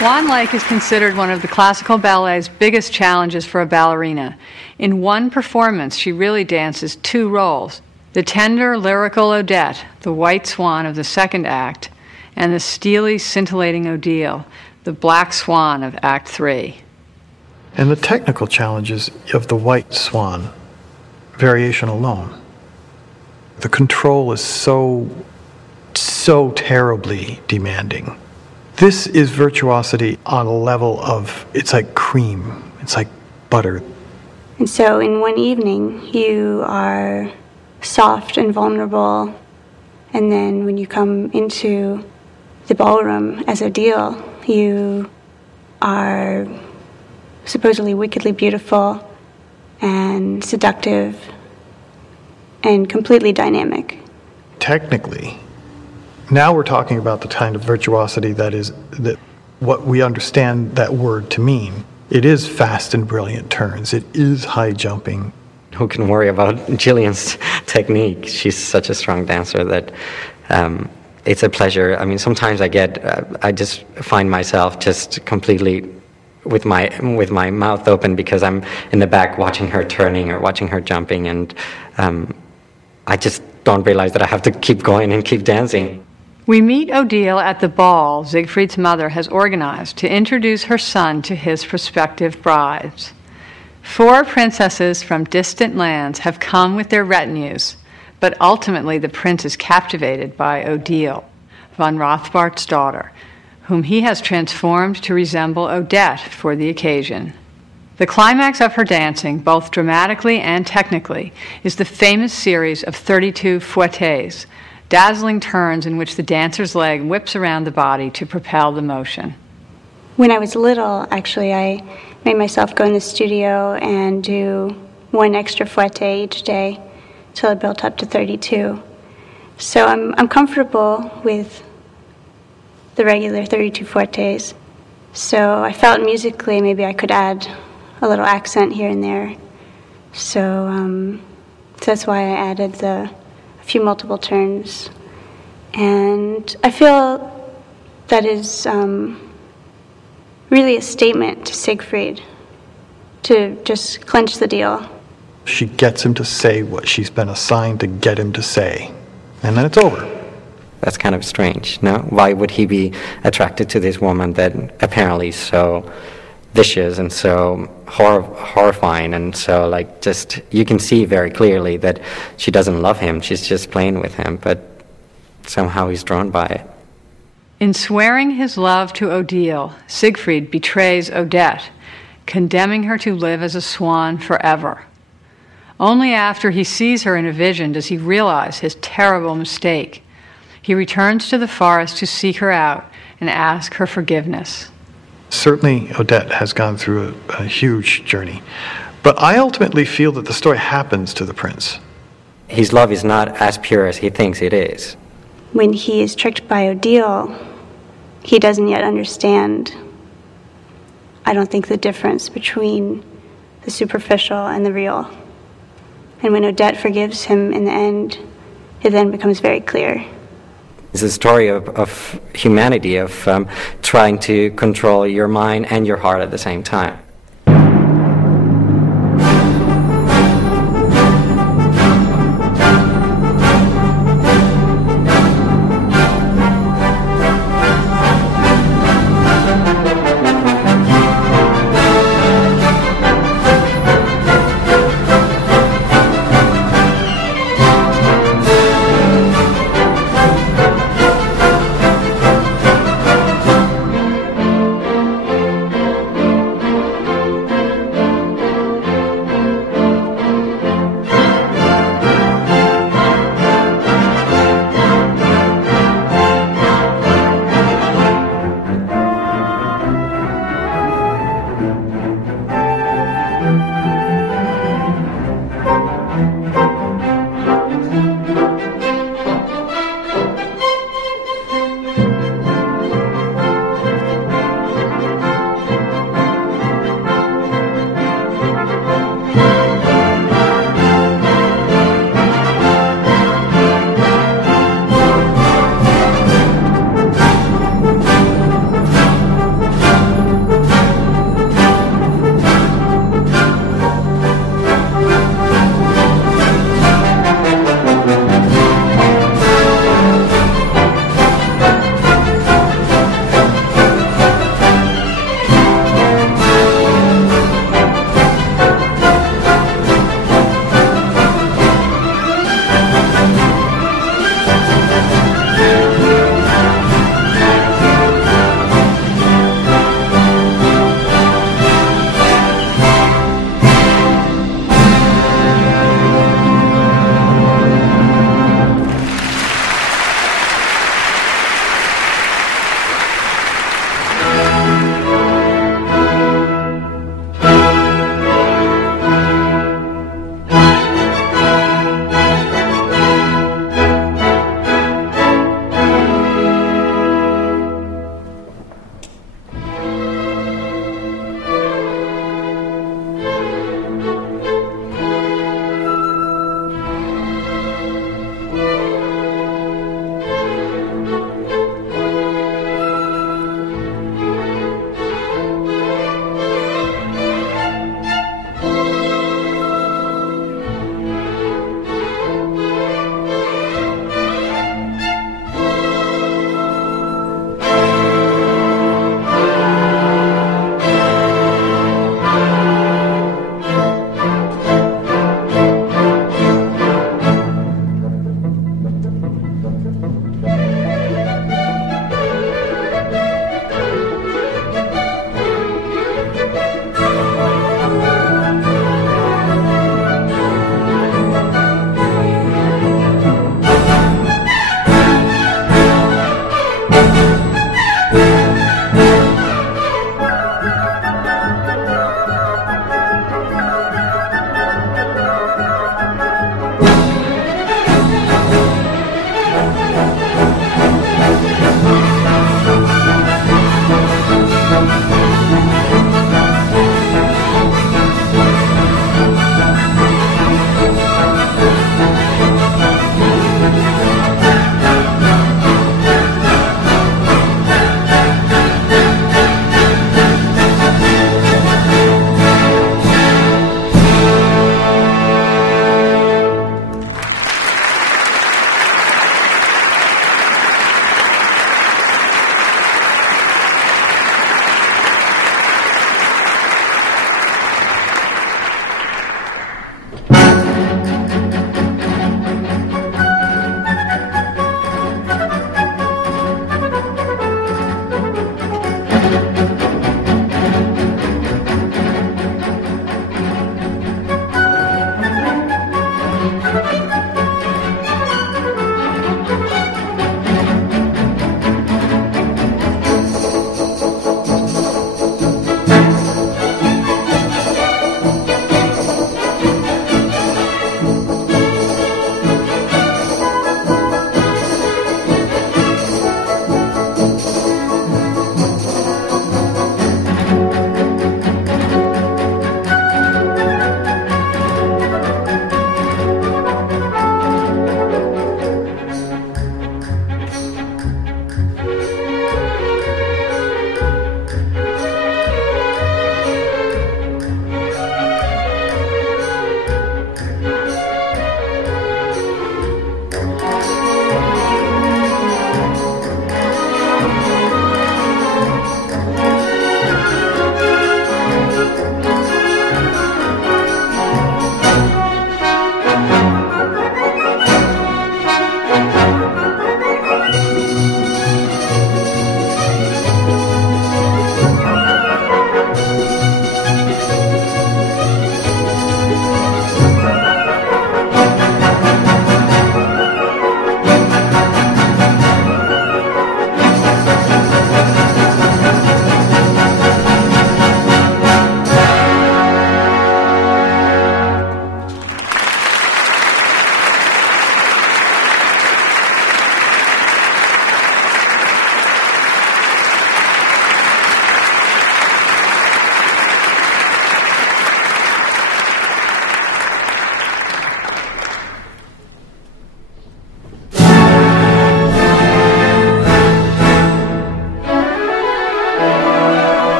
Swan Lake is considered one of the classical ballet's biggest challenges for a ballerina. In one performance, she really dances two roles: the tender, lyrical Odette, the white swan of the second act, and the steely, scintillating Odile, the black swan of Act 3. And the technical challenges of the white swan variation alone. The control is so terribly demanding. This is virtuosity on a level of, it's like cream, it's like butter. And so in one evening, you are soft and vulnerable, and then when you come into the ballroom as Odile, you are supposedly wickedly beautiful and seductive and completely dynamic. Technically, now we're talking about the kind of virtuosity that what we understand that word to mean. It is fast and brilliant turns. It is high jumping. Who can worry about Gillian's technique? She's such a strong dancer that it's a pleasure. I mean, sometimes I just find myself just completely with my mouth open because I'm in the back watching her turning or watching her jumping, and I just don't realize that I have to keep going and keep dancing. We meet Odile at the ball Siegfried's mother has organized to introduce her son to his prospective brides. 4 princesses from distant lands have come with their retinues, but ultimately the prince is captivated by Odile, von Rothbart's daughter, whom he has transformed to resemble Odette for the occasion. The climax of her dancing, both dramatically and technically, is the famous series of 32 fouettes, dazzling turns in which the dancer's leg whips around the body to propel the motion. When I was little, actually, I made myself go in the studio and do 1 extra fouette each day till it built up to 32. So I'm comfortable with the regular 32 fouettes. So I felt musically maybe I could add a little accent here and there. So that's why I added a few multiple turns. And I feel that is really a statement to Siegfried, to just clinch the deal. She gets him to say what she's been assigned to get him to say, and then it's over. That's kind of strange, no? Why would he be attracted to this woman that apparently is so vicious and so horrifying, and so just, you can see very clearly that she doesn't love him, she's just playing with him, but somehow he's drawn by it. In swearing his love to Odile, Siegfried betrays Odette, condemning her to live as a swan forever. Only after he sees her in a vision does he realize his terrible mistake. He returns to the forest to seek her out and ask her forgiveness. Certainly, Odette has gone through a huge journey, but I ultimately feel that the story happens to the prince. His love is not as pure as he thinks it is. When he is tricked by Odile, he doesn't yet understand, I don't think, the difference between the superficial and the real. And when Odette forgives him in the end, it then becomes very clear. It's a story of humanity, of trying to control your mind and your heart at the same time.